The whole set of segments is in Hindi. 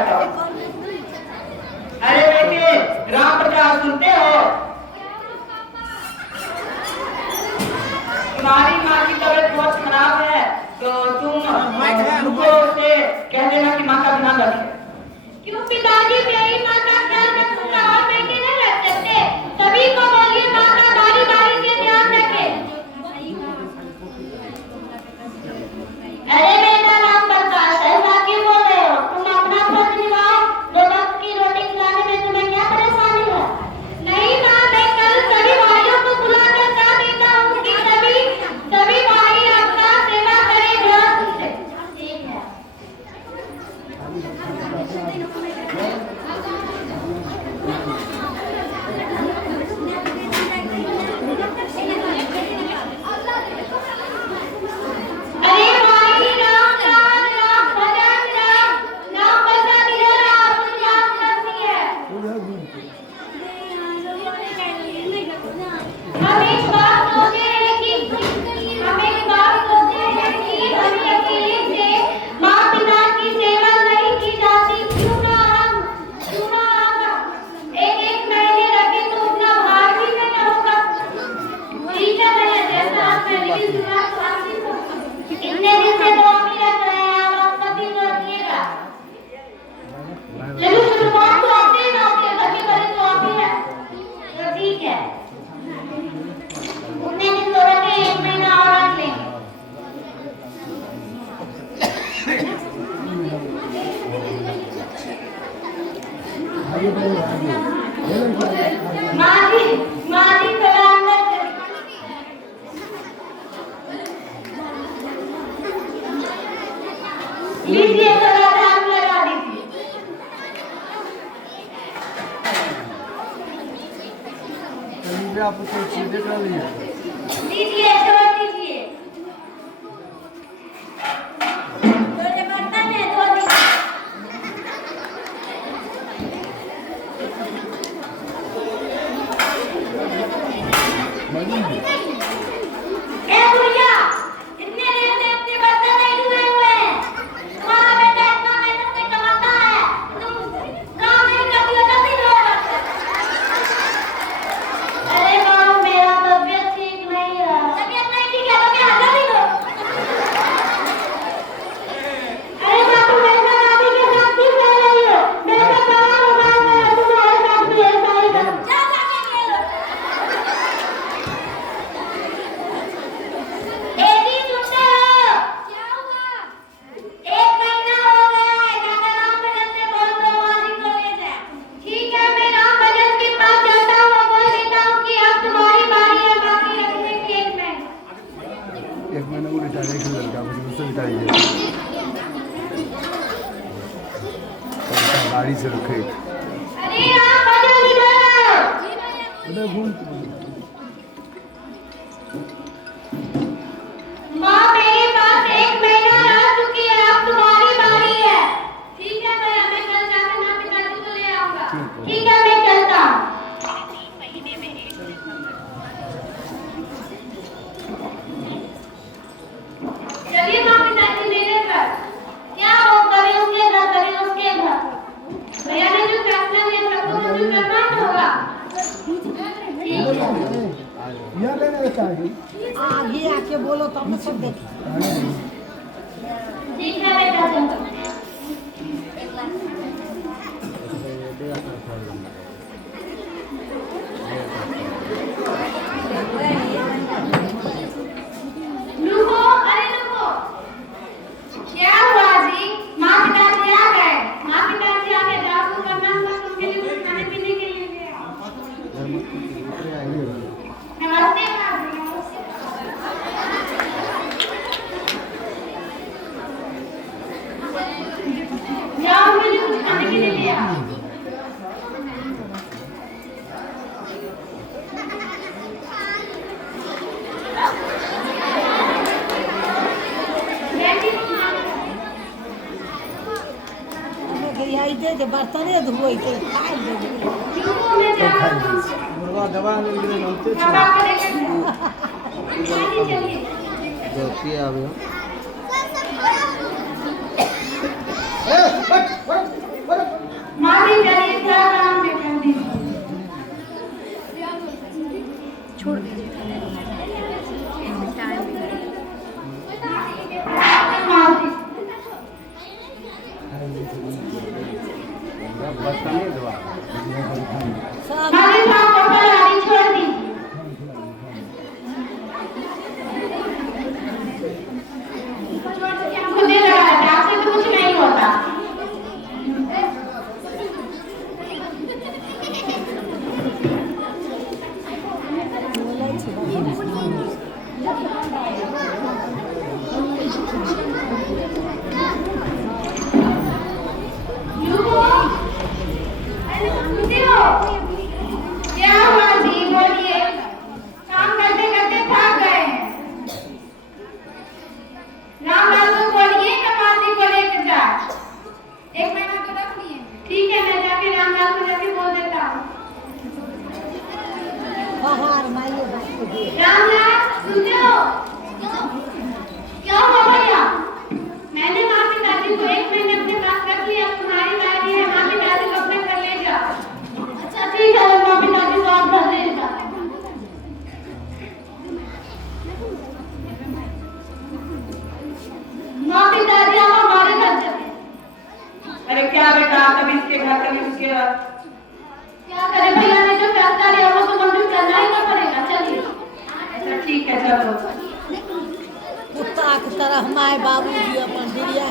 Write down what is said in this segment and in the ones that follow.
जाता हूँ। अरे बेटे, राम प्रसाद सुनते हो? तुम्हारी माँ की तबीयत बहुत खराब है, तो तुम रुको से कह देना कि माँ का ध्यान रखे। क्यों पिताजी, मेरी माँ का ख्याल रखूंगा और बेटे नहीं रख सकते? सभी को बोलिए माँ का बारी बारी से ध्यान रखे। अरे बेटा राम प्रकाश, ऐसा क्यों बोल रहे हो? तुम अपना फर्ज निभाओ। दो वक्त की रोटी खिलाने में तुम्हें क्या परेशानी है? नहीं माँ, मैं कल सभी भाइयों को बुलाकर कह देता हूँ कि सभी भाई आपका सेवा करें ध्यान से। ठीक है। अरे भाई राम राम राम भजन राम नाम बजा दिया, आप याद करती है। हम एक बात सोचे हैं कि हमें अकेले से माँ पिता की सेवा नहीं की जाती। क्यों ना हम एक महीने रखे तो उतना भार भी नहीं होगा। ठीक है भैया, जैसा आप पहले भी सुना तो आप भी सुनो। इतने दिन से तो हम ही रख रहे हैं, आप आपत्ति तो रखिएगा। लेकिन शुरुआत तो आपने ही ना होती, लगे बड़े तो आप ही हैं। तो ठीक है, उतने दिन तो रखे, एक महीना और रख लेंगे। माँ जी थोड़ा अंदर चलिए। लीजिए, थोड़ा ध्यान लगा दीजिए। आपको सीधे कर लिया। लीजिए, छोड़ दीजिए। थोड़े बर्तन है, धो दीजिए। ए भैया, इतने देर से अपने बर्तन नहीं धुए हुए हैं। तुम्हारा बेटा इतना मेहनत से कमाता है, तुम काम नहीं करती हो, जल्दी धो बर्तन। अरे बाबू, मेरा तबीयत ठीक नहीं है। तबीयत नहीं ठीक है तो क्या, जल्दी धो। अरे बाबू, ऐसा दादी के साथ क्यों कर रही हो? मेरे को सवाल उठाना है, तुम्हारे साथ भी ऐसा ही करो। जा जाके ले लो। एडी सुनते हो? क्या हुआ? 1 महीना हो गया है, दादा राम भजन से बोल दो माजी को ले जाए। ठीक है, मैं राम भजन के पास जाता हूँ और बोल देता हूँ कि अब तुम्हारी बारी है बाकी रखने की 1 महीना। 1 महीना को रिटायर कर लड़का, मुझे उससे रिटायर गाड़ी से रखे। अरे राम भजन इधर। उधर घूम। माँ, मेरे पास 1 महीना रह चुकी है, अब तुम्हारी बारी है। ठीक है भैया, मैं कल जाकर ना पिताजी को ले आऊंगा। ठीक है, मैं चलता हूँ। चलिए माँ पिताजी मेरे घर। क्या हो, कभी उसके घर कभी उसके घर। भैया ने जो फैसला लिया था तो मुझे करना ही होगा। ठीक है। यहाँ लेने का है। आगे आके बोलो तब सब देख। ठीक है बेटा, चलो। रुको, अरे रुको। क्या हुआ जी? माँ पिताजी आ गए। माँ पिताजी आ गए, आपको करना होगा तो उनके लिए कुछ खाने पीने के लिए ले आओ। नमस्ते माँ जी। जाओ, मुझे कुछ खाने के लिए ले आओ। दे बर्तने धोई के खाए दे। रुको, मैं जा रहा हूँ। मुर्गा दबा ले नौते दबा के लेकर चलिए। जोती आवे। बचता नहीं दवा सब मालिक साहब बोतल आदि छोड़ दीजिए। मुझे लगा था आपसे तो कुछ नहीं होता। बोलै छै क्या हुआ जी, बोलिए। काम करते करते थक गए हैं। रामलाल को बोलिए कपाल जी को लेकर जा। 1 महीना तो रख लिए। ठीक है, मैं जाके रामलाल को जाके बोल देता हूँ। पहाड़ माइयो बात को दे रामलाल सुनते हो? क्या हुआ भैया? मैंने माँ पिताजी को 1 महीने अपने पास रख लिया। तुम्हारी बारी है, माँ पिताजी को अपने घर ले जाओ। अच्छा ठीक है, माँ पिताजी को आप घर ले जाओ। माँ पिताजी आप हमारे घर चले। अरे क्या बेटा, कभी इसके घर कभी उसके घर। क्या करें भैया, ने जो फैसला लिया वो तो मंजूर करना ही ना पड़ेगा। चलिए। अच्छा ठीक है, चलो। कुत्ता के तरह माय बाबूजी अपन डिरिया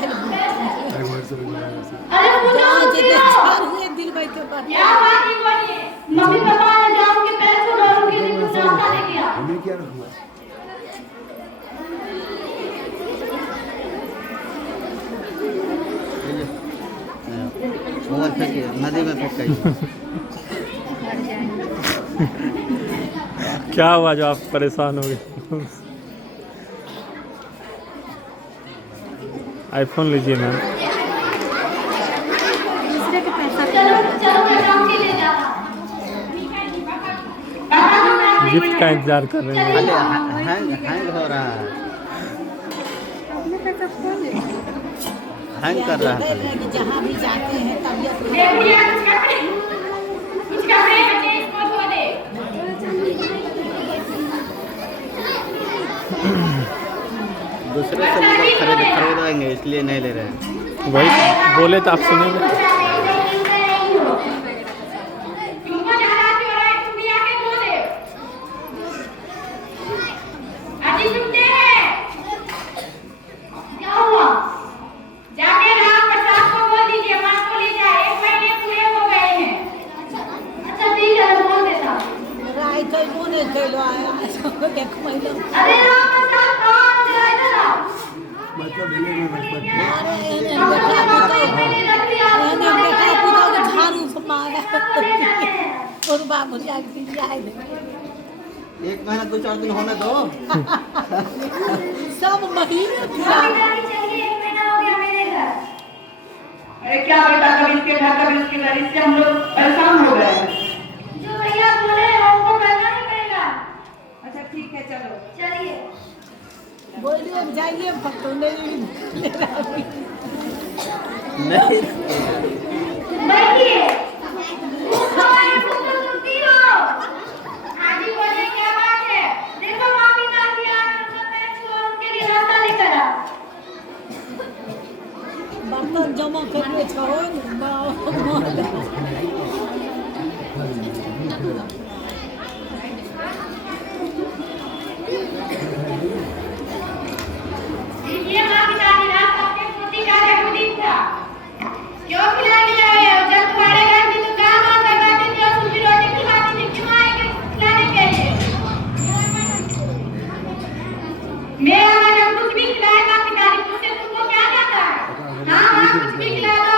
अरे पूछो जहाँ सुनती जेते हो? छाड़ुए दिल बैठे पर क्या बात ही बोलिए। मम्मी पापा ने जाओ उनके पैर छू और उनके लिए कुछ नाश्ता लेके आओ। हमें क्या रखना मोबाइल फेंके नदी में फेंक क्या हुआ जो आप परेशान हो गए? आईफोन लीजिए मैम। चलो चलो, मैं जाऊँ के ले जाता हूँ। गिफ्ट का इंतजार कर रहे हैं। खाली हैंग हो रहा है, हैंग कर रहा है खाली। कि जहाँ भी जाते हैं तबियत भैया कुछ कपड़े बचे इसको धो दे। दूसरे से लोग खरीदेंगे इसलिए नहीं ले रहे हैं। वही बोले तो आप सुनेंगे। तुमको ज्यादा हो रहा है, तुम भी आके धो दे। अजी सुनते हैं? क्या हुआ? जाके राम प्रसाद को बोल दीजिए माँ को ले जाए। 1 महीने पूरे हो गए हैं। अच्छा ठीक है, मैं बोल देता हूँ। राय तो बोने कैलो आया 1 महीना अरे राम प्रसाद कौन जरा इधर आओ। मतलब मिले में मतलब अरे एने बेटा पुतो के झाड़ू से मारा और बाबू जाके जाए 1 महीना 2-4 दिन होने दो। सब महीने पूरा चलिए 1 महीना हो गया मेरे घर। अरे क्या बेटा, कभी इसके घर कभी उसके घर, इससे हम लोग परेशान हो गए हैं। जो भैया बोले हमको करना ही पड़ेगा। अच्छा ठीक है, चलो। चलिए। बोलिए जाइए पत्तों नहीं नहीं बैठिए। सुनती हो? आजी बोले क्या बात है? देखो माँ पिताजी आ रहे हैं, उनका पैर छुओ, उनके लिए नाश्ता लेकर आओ। बर्तन जमा करने छोड़ ये माँ पिताजी नाश्ता अपने पोती का जन्मदिन था। क्यों खिलाने आए हो? जब तुम्हारे घर की दुकान और करवाती थी और सूखी रोटी खिलाती थी, क्यों आएंगे खिलाने के लिए? मेरा मैंने कुछ भी खिलाया माँ पिताजी, मुझसे तुमको क्या जाता है? हाँ हाँ, कुछ भी खिला दो।